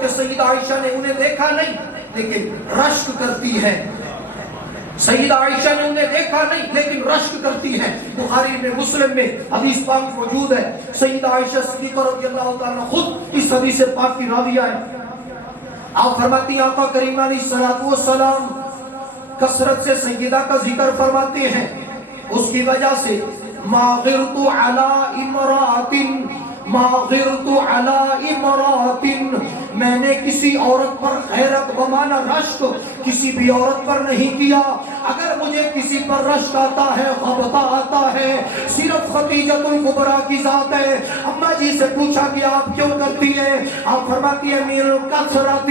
حضرت سیدہ عائشہ نے انہیں دیکھا نہیں لیکن رشک کرتی ہے. سیدہ عائشہ نے انہیں دیکھا نہیں لیکن رشک کرتی ہے. بخاری میں مسلم میں حدیث پاک موجود ہے. سیدہ عائشہ صدیقہ رضی اللہ تعالیٰ خود اس حدیث پاک کی راویہ ہے. آپ فرماتی ہیں آقا کریم علیہ السلام کثرت سے سیدہ کا ذکر فرماتے ہیں. اس کی وجہ سے ما غرت علی امرأۃ، میں نے کسی عورت پر غیرت بمانا رشک کسی بھی عورت پر نہیں کیا. اگر مجھے کسی پر رشک آتا ہے، غبطہ آتا ہے، صرف خدیجۃ الکبریٰ کی ذات ہے. اماں جی سے پوچھا کہ آپ کیوں کرتی ہیں؟ آپ فرماتی ہیں من کثرت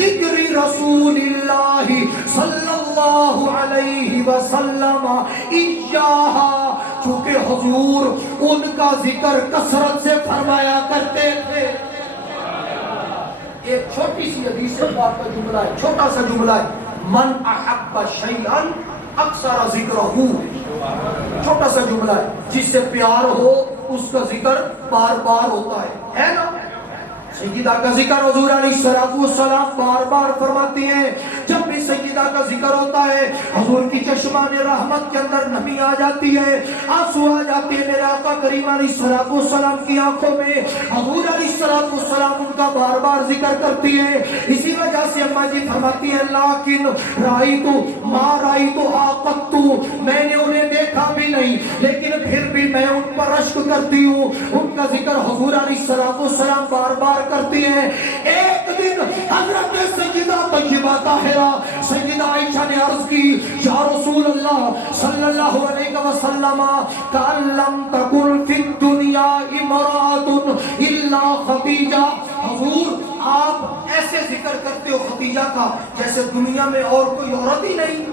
ذکر رسول اللہ صلی اللہ علیہ وسلم ایہا، چونکہ حضور ان کا ذکر کثرت سے فرمایا کرتے تھے. ایک چھوٹی سی حدیث پاک کا جملہ ہے، چھوٹا سا جملہ ہے، من احب شیئا اکثر ذکرہ. چھوٹا سا جملہ ہے، جس سے پیار ہو اس کا ذکر بار بار ہوتا ہے نا. سیدہ کا ذکر حضور علیہ السلام بار بار فرماتی ہیں. جب بھی سیدہ کا ذکر ہوتا ہے حضور کی چشمان رحمت کے اندر نمی آ جاتی ہے، آنسو آ جاتے ہیں میرے آقا کریم علیہ السلام کی آنکھوں میں. حضور علیہ السلام ان کا بار بار ذکر کرتی ہے. اسی وجہ سے اماں جی فرماتی ہیں لیکن ما رأیتو آقتو، میں نے انہیں دیکھا بھی نہیں لیکن پھر بھی میں ان پر رشک کرتی ہوں. ان کا ذکر حضور علیہ السلام بار بار کرتی ہیں. ایک دن حضرت سیدہ طیبہ طاہرہ سیدہ عائشہ نے عرض کی یا رسول اللہ صلی اللہ علیہ وسلم کأن لم تکن فی الدنیا امرأۃ الا خدیجہ. حضور آپ ایسے ذکر کرتے ہو خدیجہ کا جیسے دنیا میں اور کوئی عورت ہی نہیں،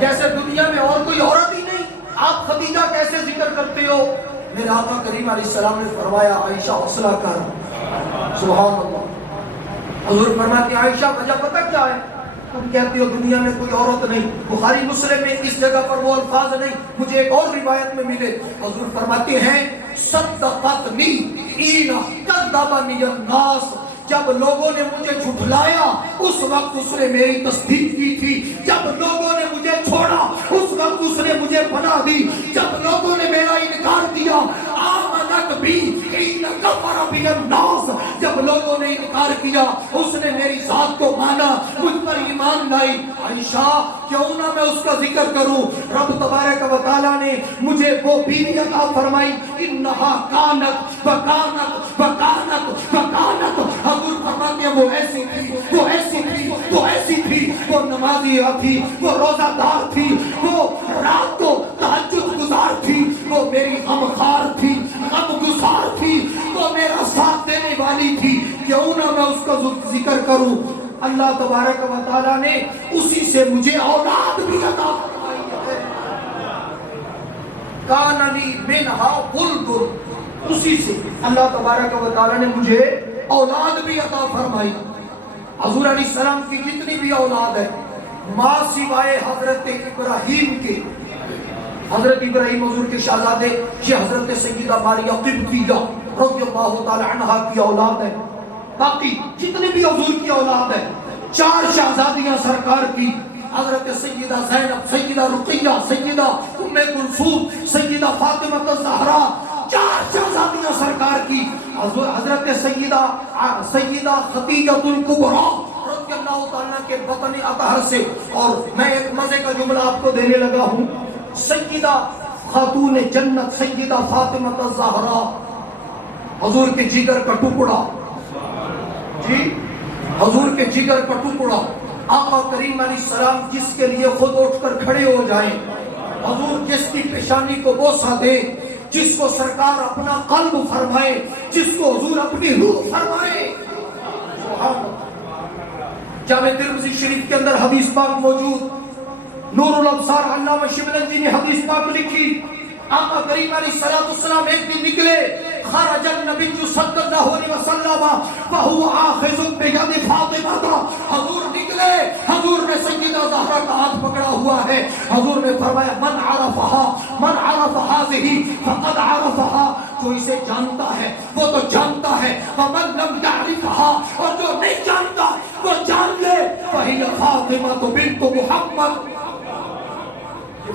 جیسے دنیا میں اور کوئی عورت ہی نہیں. آپ خدیجہ کیسے ذکر کرتے ہو؟ میرے آقا کریم علیہ السلام نے فرمایا عائشہ حوصلہ کر. سبحان اللہ. حضور فرماتے ہیں عائشہ وجہ پتہ کیا ہے؟ تم کہتی ہو دنیا میں کوئی عورت نہیں. بخاری مسلم میں اس جگہ پر وہ الفاظ نہیں، مجھے ایک اور روایت میں ملے. حضور فرماتے ہیں صدقتنی حین کذبنی الناس، جب لوگوں نے مجھے جھٹلایا اس وقت اس نے میری تصدیق کی تھی. جب لوگوں نے مجھے چھوڑا اس وقت اس نے مجھے پناہ دی. جب لوگوں نے میرا انکار کیا آمنت بھی حین کفر بی الناس، جب لوگوں نے انکار کیا اس نے میری ذات کو مانا، مجھ پر ایمان لائی. عائشہ کیوں نہ میں اس کا ذکر کروں؟ رب تبارک و تعالیٰ نے مجھے وہ بیوی عطا فرمائی. انہا کانت وکانت وکانت وکانت. حضور فرماتے ہیں وہ ایسی تھی، وہ ایسی تھی، وہ ایسی تھی، وہ نمازی تھی، وہ روزہ دار تھی، وہ رات کو تہجد گزار تھی، وہ میری غمخوار تھی، غم گزار تھی، وہ میرا ساتھ دینے والی تھی. کیوں نہ میں اس کا ذکر کروں؟ اللہ تبارک و تعالیٰ نے اسی سے مجھے اولاد بھی عطا فرمائی ہے. کاننی منہا ولد، اسی سے اللہ تبارک و تعالیٰ نے مجھے اولاد بھی عطا فرمائی. حضور علیہ السلام کی جتنی بھی اولاد ہے ماں سوائے حضرت ابراہیم کے، حضرت ابراہیم حضور کے شہزادے، یہ حضرت سیدہ ماریہ قبطیہ رضی اللہ تعالی عنہا کی اولاد ہے. باقی جتنی بھی حضور کی اولاد ہے 4 شہزادیاں سرکار کی، حضرت سیدہ زینب، سیدہ رقیہ، سیدہ ام کلثوم، سیدہ فاطمہ الزہرا، 4 شہزادیاں سرکار کی. حضرت سیدہ خدیجۃ الکبریٰ رضی اللہ تعالیٰ کے بطن اطہر سے. اور میں ایک مزے کا جملہ آپ کو دینے لگا ہوں. سیدہ خاتون جنت سیدہ فاطمہ الزہرا حضور کے جگر کا ٹکڑا، جی حضور کے جگر کا ٹکڑا. آقا کریم علیہ السلام جس کے لیے خود اٹھ کر کھڑے ہو جائیں، حضور جس کی پیشانی کو بوسہ دے، جس کو سرکار اپنا قلب فرمائے، جس کو حضور اپنی روح فرمائے. جامع ترمذی شریف کے اندر حدیث پاک موجود. نور الابصار علامہ شبلی جی نے حدیث پاک لکھی. آقا کریم علیہ السلام ایک دن نکلے خرج النبی صلی اللہ علیہ وسلم وهو آخذ بید فاطمہ، حضور نکلے، حضور نے سیدہ زہرا کا ہاتھ پکڑا ہوا ہے، حضور نے فرمایا من عرف هذه فقد عرفها، جو اسے جانتا ہے وہ تو جانتا ہے، ومن لم يعرفها، اور جو نہیں جانتا وہ جان لے، وهي فاطمہ بنت محمد،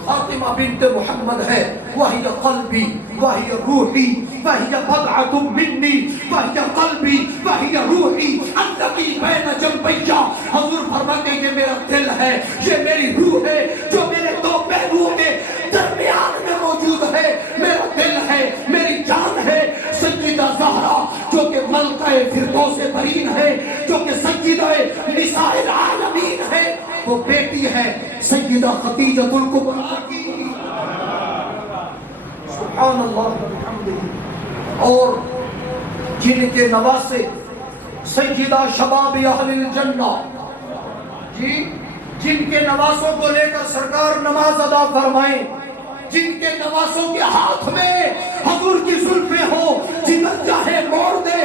فاطمہ بنت محمد ہے، وہی قلبی وہی روحی وہی بضعۃ منی وہی قلبی وہی روحی الذی بین جنبیہ، حضور فرماتے ہیں یہ میرا دل ہے، یہ میری روح ہے جو میرے دو پہلوؤں کے درمیان میں موجود ہے، میرا دل ہے، میری جان ہے۔ سیدہ زہرا جو کہ ملکہ فردوس برین ہے، جو کہ سیدہ نساء العالمین ہے، وہ بیٹی ہے سیدہ خدیجہ الکبریٰ کی، سبحان اللہ وبحمدہ، اور جن کے نواسے سیدہ شباب اہل الجنہ، جی جن کے نواسوں کو لے کر سرکار نماز ادا فرمائیں، جن کے نواسوں کے ہاتھ میں حضور کی زلفیں ہو، جدھر چاہے موڑ دے،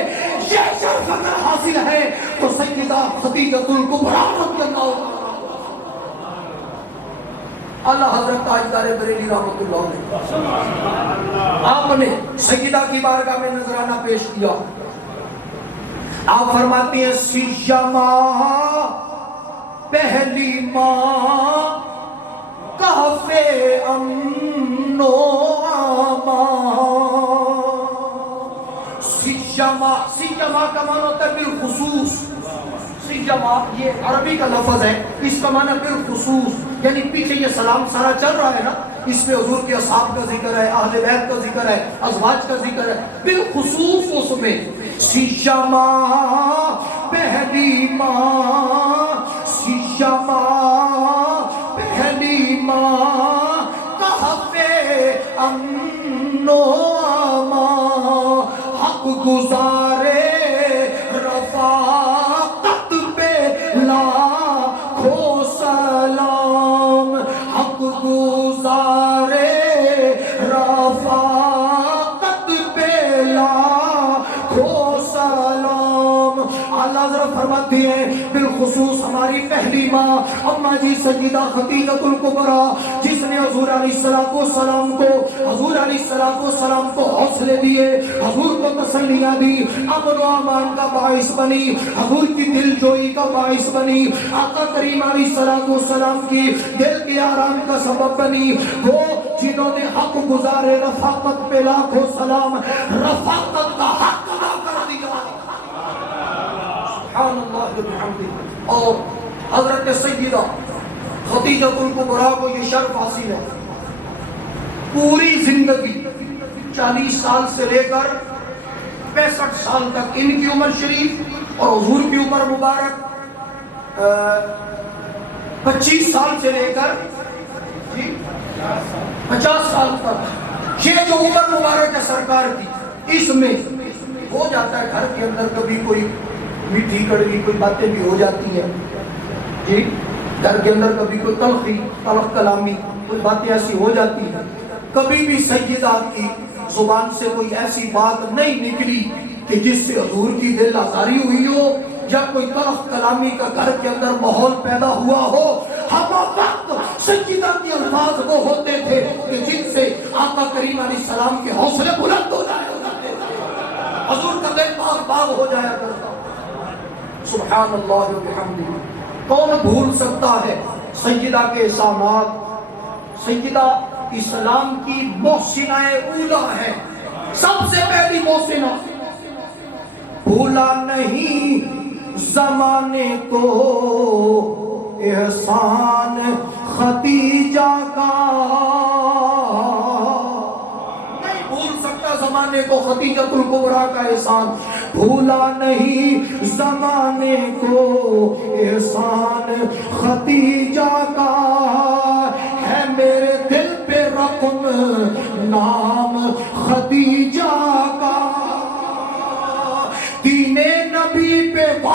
یہ شرف اگر حاصل ہے تو سیدہ خدیجہ الکبریٰ رضی اللہ عنہ، اللہ حضرت تاجدار بریلی رحمۃ اللہ علیہ، آپ نے سیدہ کی بارگاہ میں نذرانہ پیش کیا، آپ فرماتی ہیں سیشہ ماں پہلی ماں کہفے امن و امان، سیشہ ماں کا معنی ہوتا ہے بالخصوص، سیجما یہ عربی کا لفظ ہے، اس کا معنی بالخصوص، یعنی پیچھے یہ سلام سارا چل رہا ہے نا، اس میں حضور کے اصحاب کا ذکر ہے، اہل بیت کا ذکر ہے، ازواج کا ذکر ہے، بالخصوص اس میں سیجما پہلی ماں، سیجما پہلی ماں کہفے امن و امان، حق گزارے رفاقت پہ لاکھوں سلام، حق گزارے رفاقت پہ لاکھوں سلام۔ اللہ حضرت فرماتی ہیں بالخصوص ہماری پہلی ماں اماں جی سیدہ خدیجہ الکبریٰ، جس نے حضور علیہ السلام کو حوصلے دیے، حضور کو تسلیاں دی، امن و امان کا باعث بنی، حضور کی دل جوئی کا باعث بنی، آقا کریم علیہ السلام کی دل کے آرام کا سبب بنی، وہ جنہوں نے حق گزارے رفاقت پہ لاکھوں سلام، رفاقت کا حق ادا کر دیا، سبحان اللہ وبحمدہ۔ اور حضرت سیدہ خدیجہ الکبریٰ کو یہ شرف حاصل ہے، پوری زندگی 40 سال سے لے کر 65 سال تک ان کی عمر شریف اور حضور کی عمر مبارک 25 سال سے لے کر 50 سال تک، یہ جو عمر مبارک ہے سرکار کی، اس میں ہو جاتا ہے گھر کے اندر کبھی کوئی میٹھی کڑوی کوئی باتیں بھی ہو جاتی ہیں، جی گھر کے اندر کبھی کوئی تلخ کلامی کوئی باتیں ایسی ہو جاتی ہیں، کبھی بھی سیدہ کی زبان سے کوئی ایسی بات نہیں نکلی کہ جس سے حضور کی دل آزاری ہوئی ہو، یا کوئی تلخ کلامی کا گھر کے اندر ماحول پیدا ہوا ہو، ہم وقت سیدہ کے الفاظ وہ ہوتے تھے کہ جن سے آقا کریم علیہ السلام کے حوصلے بلند ہو جائے، حضور کا دل باغ باغ ہو جایا کرتا، سبحان اللہ وبحمدہ۔ کون بھول سکتا ہے سیدہ کے احسانات؟ سیدہ اسلام کی محسنہ اولا ہے، سب سے پہلی محسنہ، بھولا نہیں زمانے کو احسان خدیجہ کا، نہیں بھول سکتا زمانے کو خدیجہ الکبریٰ کا احسان، بھولا نہیں زمانے کو احسان خدیجہ کا،